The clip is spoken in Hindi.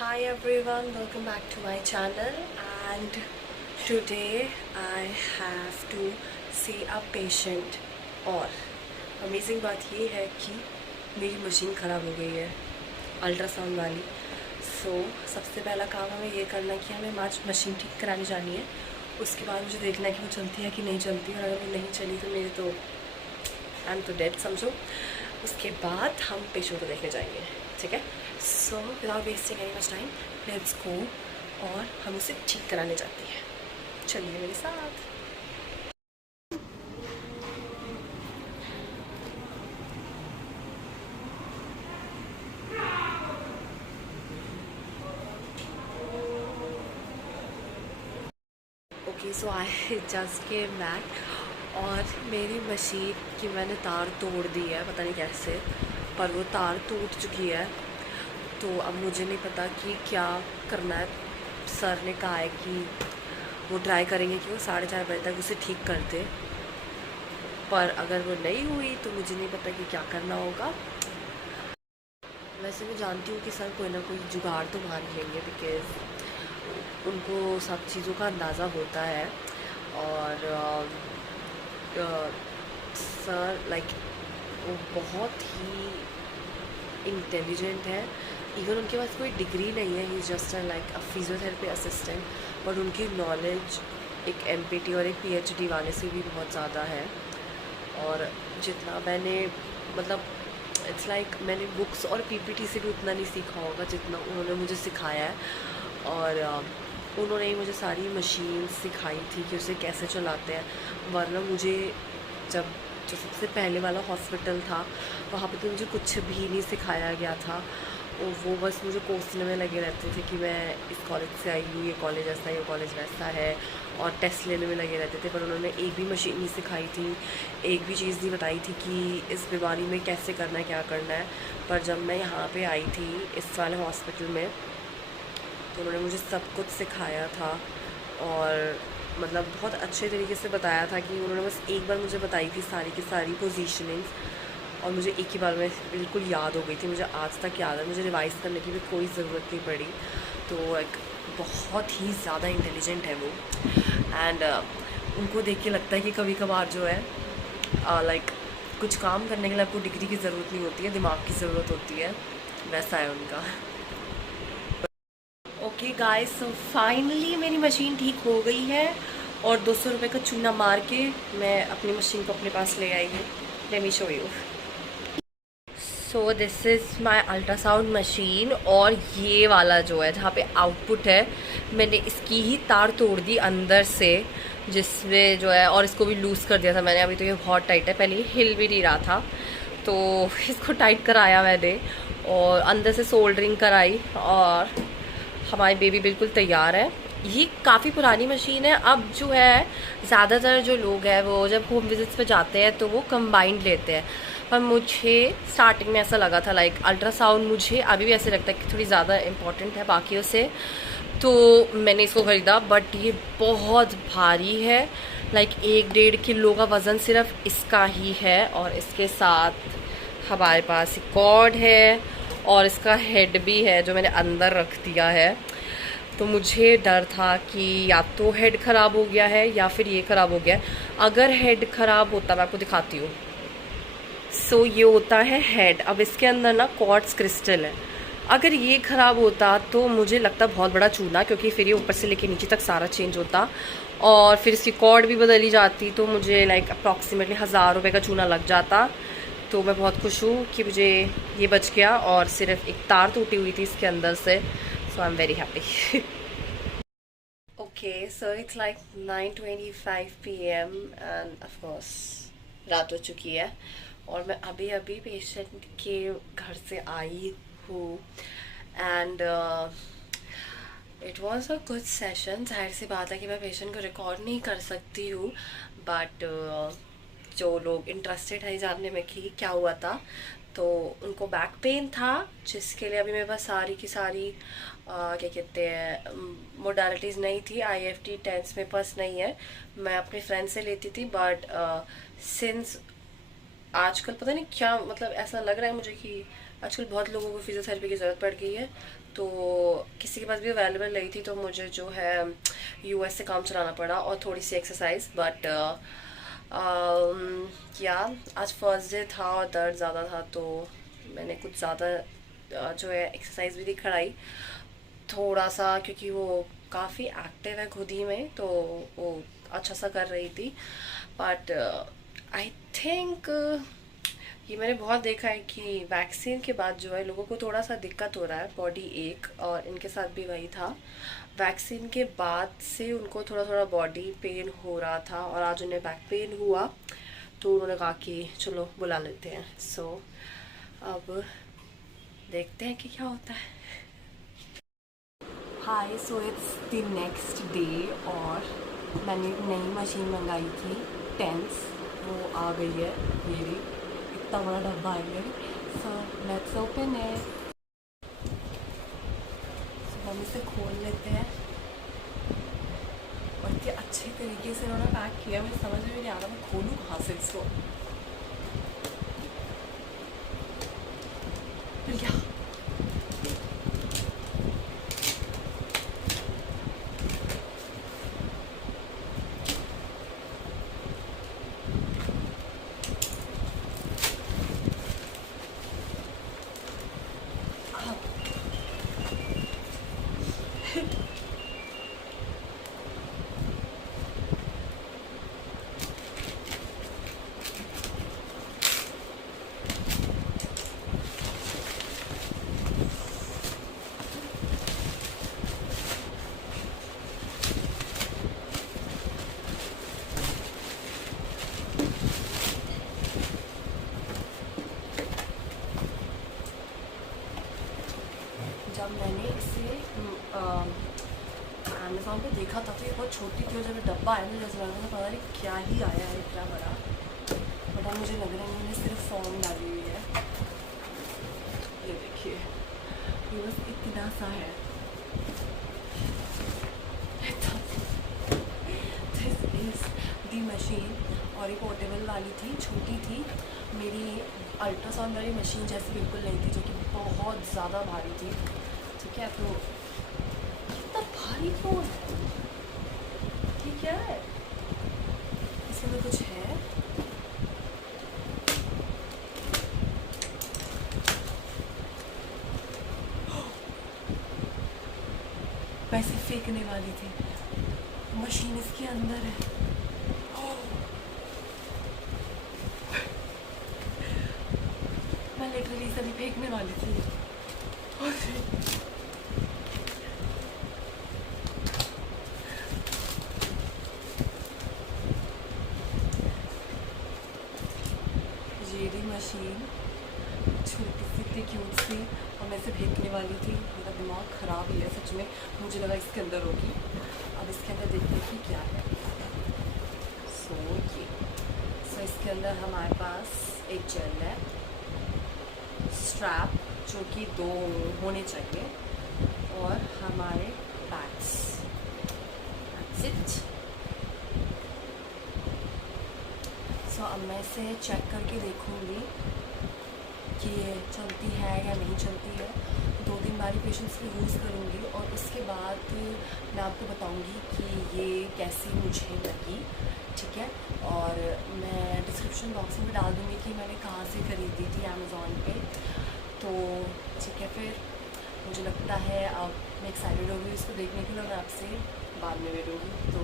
Hi everyone, welcome back to my channel and today I have to see a patient और अमेजिंग बात ये है कि मेरी मशीन ख़राब हो गई है अल्ट्रासाउंड वाली। सबसे पहला काम हमें ये करना है कि हमें आज मशीन ठीक करानी जानी है। उसके बाद मुझे देखना है कि वो चलती है कि नहीं चलती, और अगर वो नहीं चली तो मेरे तो आई एम तो डेड समझो। उसके बाद हम पेशेंट को देखने जाएंगे, ठीक है। So without wasting any much time let's go, और हम उसे ठीक कराने जाते हैं। चलिए मेरे साथ। Okay, so I just came back और मेरी मशीन की मैंने तार तोड़ दी है, पता नहीं कैसे, पर वो तार टूट चुकी है। तो अब मुझे नहीं पता कि क्या करना है। सर ने कहा है कि वो ट्राई करेंगे कि वो 4:30 बजे तक उसे ठीक कर दे, पर अगर वो नहीं हुई तो मुझे नहीं पता कि क्या करना होगा। वैसे मैं जानती हूँ कि सर कोई ना कोई जुगाड़ तो मान लेंगे, बिकॉज़ उनको सब चीज़ों का अंदाज़ा होता है। और सर लाइक वो बहुत ही इंटेलिजेंट है। इवन उनके पास कोई डिग्री नहीं है, he just like a physiotherapy assistant, but उनकी नॉलेज एक एमपीटी और एक पीएचडी वाले से भी बहुत ज़्यादा है। और जितना मैंने मतलब इट्स लाइक मैंने बुक्स और पीपीटी से भी उतना नहीं सीखा होगा जितना उन्होंने मुझे सिखाया है। और उन्होंने ही मुझे सारी मशीन सिखाई थी कि उसे कैसे चलाते हैं। वरना मुझे जब जो सबसे पहले वाला हॉस्पिटल था वहाँ पे तो मुझे कुछ भी नहीं सिखाया गया था। और वो बस मुझे कोसने में लगे रहते थे कि मैं इस कॉलेज से आई हूँ, ये कॉलेज ऐसा है, ये कॉलेज वैसा है, और टेस्ट लेने में लगे रहते थे। पर उन्होंने एक भी मशीन नहीं सिखाई थी, एक भी चीज़ नहीं बताई थी कि इस बीमारी में कैसे करना है, क्या करना है। पर जब मैं यहाँ पे आई थी इस वाले हॉस्पिटल में, तो उन्होंने मुझे सब कुछ सिखाया था। और मतलब बहुत अच्छे तरीके से बताया था कि उन्होंने बस एक बार मुझे बताई थी सारी की सारी पोजीशनिंग्स, और मुझे एक ही बार में बिल्कुल याद हो गई थी। मुझे आज तक याद है, मुझे रिवाइज़ करने की भी कोई ज़रूरत नहीं पड़ी। तो एक बहुत ही ज़्यादा इंटेलिजेंट है वो। एंड उनको देख के लगता है कि कभी कभार जो है लाइक कुछ काम करने के लिए आपको डिग्री की ज़रूरत नहीं होती है, दिमाग की ज़रूरत होती है। वैसा है उनका। ओके गाइस, सो फाइनली मेरी मशीन ठीक हो गई है, और 200 रुपये का चूना मार के मैं अपनी मशीन को अपने पास ले आई हूँ। Let me show you. So this is my ultrasound machine, और ये वाला जो है जहाँ पे आउटपुट है, मैंने इसकी ही तार तोड़ दी अंदर से, जिसमें जो है, और इसको भी लूज़ कर दिया था मैंने। अभी तो ये बहुत टाइट है, पहले ये हिल भी नहीं रहा था, तो इसको टाइट कराया मैंने और अंदर से सोल्डरिंग कराई, और हमारी बेबी बिल्कुल तैयार है। ये काफ़ी पुरानी मशीन है। अब जो है ज़्यादातर जो लोग हैं वो जब होम विजिट्स पे जाते हैं तो वो कंबाइंड लेते हैं, पर मुझे स्टार्टिंग में ऐसा लगा था, लाइक अल्ट्रासाउंड मुझे अभी भी ऐसे लगता है कि थोड़ी ज़्यादा इम्पॉर्टेंट है बाकियों से, तो मैंने इसको ख़रीदा। बट ये बहुत भारी है, लाइक 1-1.5 किलो का वज़न सिर्फ इसका ही है। और इसके साथ हमारे पास एक कॉर्ड है, और इसका हेड भी है जो मैंने अंदर रख दिया है। तो मुझे डर था कि या तो हेड ख़राब हो गया है या फिर ये ख़राब हो गया है। अगर हेड ख़राब होता, मैं आपको दिखाती हूँ। सो ये होता है हेड। अब इसके अंदर ना क्वार्ट्ज क्रिस्टल है। अगर ये ख़राब होता तो मुझे लगता बहुत बड़ा चूना, क्योंकि फिर ये ऊपर से लेके नीचे तक सारा चेंज होता, और फिर इसकी कॉर्ड भी बदली जाती, तो मुझे लाइक अप्रॉक्सीमेटली 1000 रुपये का चूना लग जाता। तो मैं बहुत खुश हूँ कि मुझे ये बच गया, और सिर्फ एक तार टूटी हुई थी इसके अंदर से। So I am very happy. Okay, so it's like 9:25 PM and of course रात हो चुकी है, और मैं अभी अभी पेशेंट के घर से आई हूँ। And it was a good session. जाहिर सी बात है कि मैं पेशेंट को रिकॉर्ड नहीं कर सकती हूँ, बट जो लोग इंटरेस्टेड है जानने में कि क्या हुआ था, तो उनको बैक पेन था, जिसके लिए अभी मेरे पास सारी की सारी क्या कहते हैं मोडालिटीज़ नहीं थी। IFT टेंस मेरे पास नहीं है, मैं अपने फ्रेंड से लेती थी। बट सिंस आजकल पता नहीं क्या, मतलब ऐसा लग रहा है मुझे कि आजकल बहुत लोगों को फिजियोथेरेपी की ज़रूरत पड़ गई है, तो किसी के पास भी अवेलेबल नहीं थी, तो मुझे जो है यूएस से काम चलाना पड़ा और थोड़ी सी एक्सरसाइज। बट या आज फर्स्ट डे था और दर्द ज़्यादा था, तो मैंने कुछ ज़्यादा जो है एक्सरसाइज भी नहीं कराई थोड़ा सा, क्योंकि वो काफ़ी एक्टिव है खुद ही में, तो वो अच्छा सा कर रही थी। बट आई थिंक ये मैंने बहुत देखा है कि वैक्सीन के बाद जो है लोगों को थोड़ा सा दिक्कत हो रहा है, बॉडी एक, और इनके साथ भी वही था। वैक्सीन के बाद से उनको थोड़ा थोड़ा बॉडी पेन हो रहा था, और आज उन्हें बैक पेन हुआ, तो उन्होंने कहा कि चलो बुला लेते हैं। सो अब देखते हैं कि क्या होता है। Hi, so it's the next day और मैंने एक नई मशीन मंगाई थी टेंस, वो आ गई है। मेरी इतना बड़ा डब्बा है। So let's open it. So हम इसे खोल लेते हैं, और इतने अच्छे तरीके से उन्होंने पैक किया, मुझे समझ में नहीं आ रहा मैं खोलूँ कहाँ से इसको। या जब मैंने इसे अमेज़ॉन पे देखा था तो ये बहुत छोटी थी, और जब ये डब्बा आया मुझे ऐसा लगा था पता नहीं क्या ही आया है इतना बड़ा। बट अब मुझे लग रहा है मैंने सिर्फ फॉर्म डाली हुई है। ये देखिए, ये बस इतना सा है। दिस इज़ दी मशीन, और ये पोर्टेबल वाली थी, छोटी थी। मेरी अल्ट्रासाउंड वाली मशीन जैसी बिल्कुल नहीं थी, जो कि बहुत ज़्यादा भारी थी। ठीक है, तो कितना भारी फ़ोन है, ये क्या है, इसमें कुछ है। पैसे फेंकने वाली थी, मशीन इसके अंदर है। मैं लिटरली सभी फेंकने वाली थी। ये मशीन छोटी सी थी, क्यूट सी, और मैं इसे फेंकने वाली थी। मेरा दिमाग ख़राब ही है सच में, मुझे लगा इसके अंदर होगी। अब इसके अंदर देखते हैं कि क्या है। सो इसके अंदर हमारे पास एक जेल है, स्ट्रैप जो कि 2 होने चाहिए, और हमारे पैड्स। That's it. सो अब मैं इसे चेक करके देखूँगी कि ये चलती है या नहीं चलती है। 2-3 बारी पेशेंट्स पे यूज़ करूँगी, और उसके बाद मैं आपको बताऊँगी कि ये कैसी मुझे लगी। ठीक है, और मैं डिस्क्रिप्शन बॉक्स में डाल दूँगी कि मैंने कहाँ से ख़रीदी थी अमेज़ॉन पे। तो ठीक है, फिर मुझे लगता है अब मैं एक्साइटेड होगी इसको देखने के लिए, मैं आपसे बाद में मिलूँगी। तो